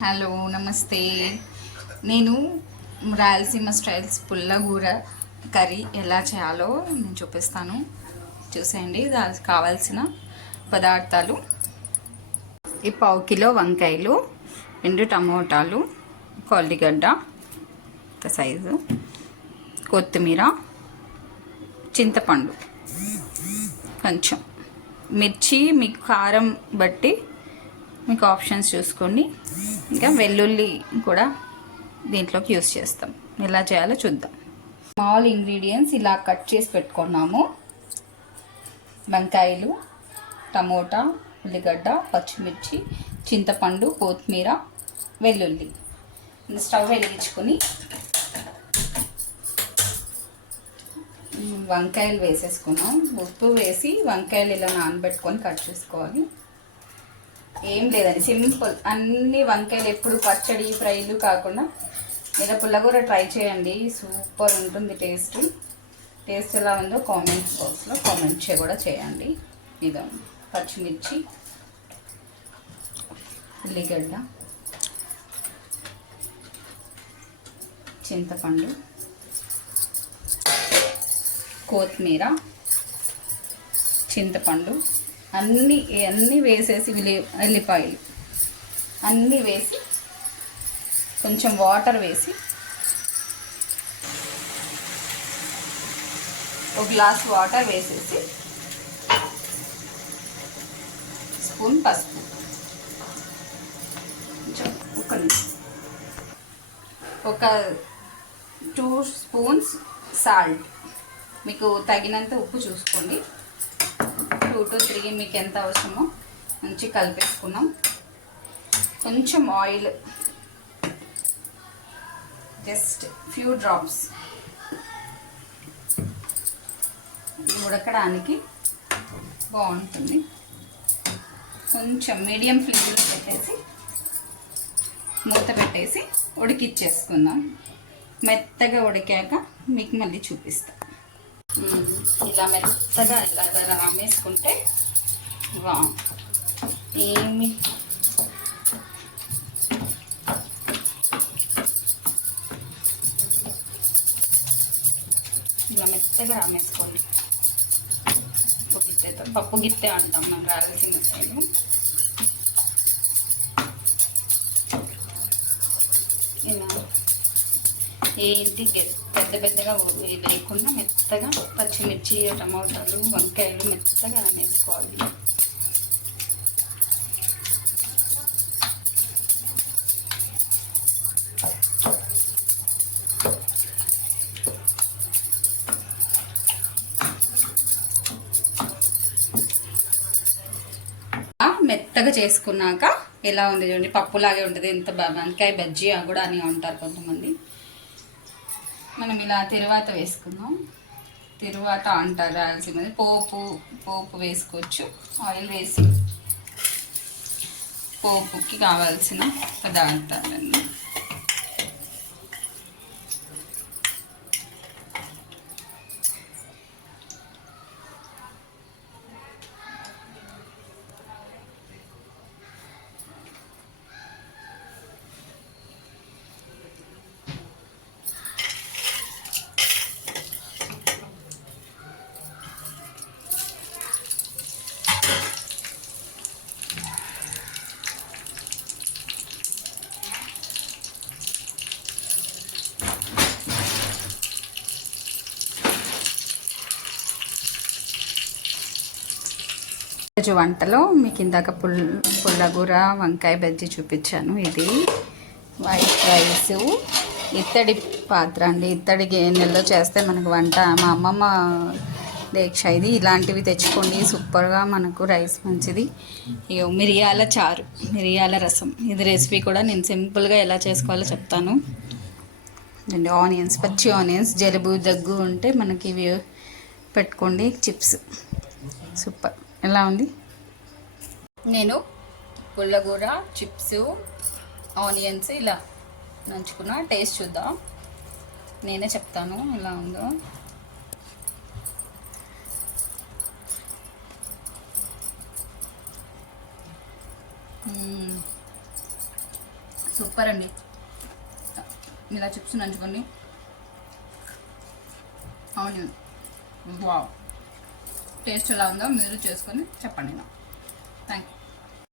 Hello నమస్తే. నేను Rayalaseema styles పుల్లగూర curry ఎలా చేయాలో నేను చూపిస్తాను. చూసేయండి. దానికి కావాల్సిన పదార్థాలు: ఈ 1/2 కిలో వంకాయలు, 2 టమోటాలు, కొల్లిగడ్డ సైజు, కొత్తిమీర, చింతపండు కొంచెం, మిర్చి మీకు కారం బట్టి మీకు ఆప్షన్స్ చూసుకోండి. ఇంకా వెల్లుల్లి కూడా దీంట్లోకి యూస్ చేస్తాం. ఎలా చేయాలో చూద్దాం. స్మాల్ ఇంగ్రీడియంట్స్ ఇలా కట్ చేసి పెట్టుకున్నాము: వంకాయలు, టమోటా, ఉల్లిగడ్డ, పచ్చిమిర్చి, చింతపండు, కొత్తిమీర, వెల్లుల్లి. స్టవ్ వెలిగించుకొని వంకాయలు వేసేసుకున్నాం. ఉప్పు వేసి వంకాయలు ఇలా నానబెట్టుకొని కట్ చేసుకోవాలి. ఏం లేదండి, సింపుల్. అన్ని వంకాయలు ఎప్పుడు పచ్చడి ఫ్రైలు కాకుండా ఇలా పుల్లగూర ట్రై చేయండి. సూపర్ ఉంటుంది టేస్ట్. ఎలా ఉందో కామెంట్ బాక్స్లో కామెంట్ కూడా చేయండి. ఇదో పచ్చిమిర్చి, ఉల్లిగడ్డ, చింతపండు, కొత్తిమీర, చింతపండు అన్నీ వేసేసి ఎల్లిపాయలు అన్నీ వేసి కొంచెం వాటర్ వేసి ఒక గ్లాస్ వాటర్ వేసేసి స్పూన్ పసుపు, ఒక 2 స్పూన్స్ సాల్ట్, మీకు తగినంత ఉప్పు చూసుకోండి. 2 to 3 మీకు ఎంత అవసరమో మంచి కలిపేసుకున్నాం. కొంచెం ఆయిల్, జస్ట్ ఫ్యూ డ్రాప్స్, ఉడకడానికి బాగుంటుంది. కొంచెం మీడియం ఫ్లేమ్లో పెట్టేసి మూత పెట్టేసి ఉడికిచ్చేసుకుందాం. మెత్తగా ఉడికాక మీకు మళ్ళీ చూపిస్తాను. ఇలా మెత్తగా ఇలా రామేసుకుంటే ఏమి ఇలా మెత్తగా రామేసుకోండి. పప్పు గిత్తె అంటాం మనం రాయలసీమ సైడ్. ఇలా ఏంటి పెద్దగా లేకుండా మెత్తగా పచ్చిమిర్చి, టమాటాలు, వంకాయలు మెత్తగా వేసుకోవాలి. మెత్తగా చేసుకున్నాక ఎలా ఉంది చూడండి, పప్పులాగే ఉంటుంది. ఎంత వంకాయ బజ్జీ కూడా అని అంటారు కొంతమంది. మనం ఇలా తిరువాత వేసుకుందాం. తిరువాత అంటారు రాయాల్సింది. పోపు వేసుకోవచ్చు. ఆయిల్ వేసి పోపుకి కావాల్సిన పదార్థాలన్నీ రోజు వంటలో మీకు ఇందాక పుల్లగూర వంకాయ బజ్జీ చూపించాను. ఇది వైట్ రైస్, ఇత్తడి పాత్ర అండి. ఇత్తడి గిన్నెలో చేస్తే మనకు వంట. మా అమ్మమ్మ దీక్ష ఇది. ఇలాంటివి తెచ్చుకోండి, సూపర్గా మనకు రైస్ మంచిది. ఇక మిరియాల చారు, మిరియాల రసం, ఇది రెసిపీ కూడా నేను సింపుల్గా ఎలా చేసుకోవాలో చెప్తాను. అండి ఆనియన్స్, పచ్చి ఆనియన్స్, జలుబు దగ్గు ఉంటే మనకి ఇవి పెట్టుకోండి. Chips super. ఎలా ఉంది? నేను పుల్లగూర, చిప్స్, ఆనియన్స్ ఇలా నంచుకున్నా. టేస్ట్ చూద్దాం, నేనే చెప్తాను ఎలా ఉందో. సూపర్ అండి. ఇలా చిప్స్ నంచుకొని అవును, వావ్, టేస్ట్ ఎలా ఉందో మీరు చేసుకొని చెప్పండి. Thank you.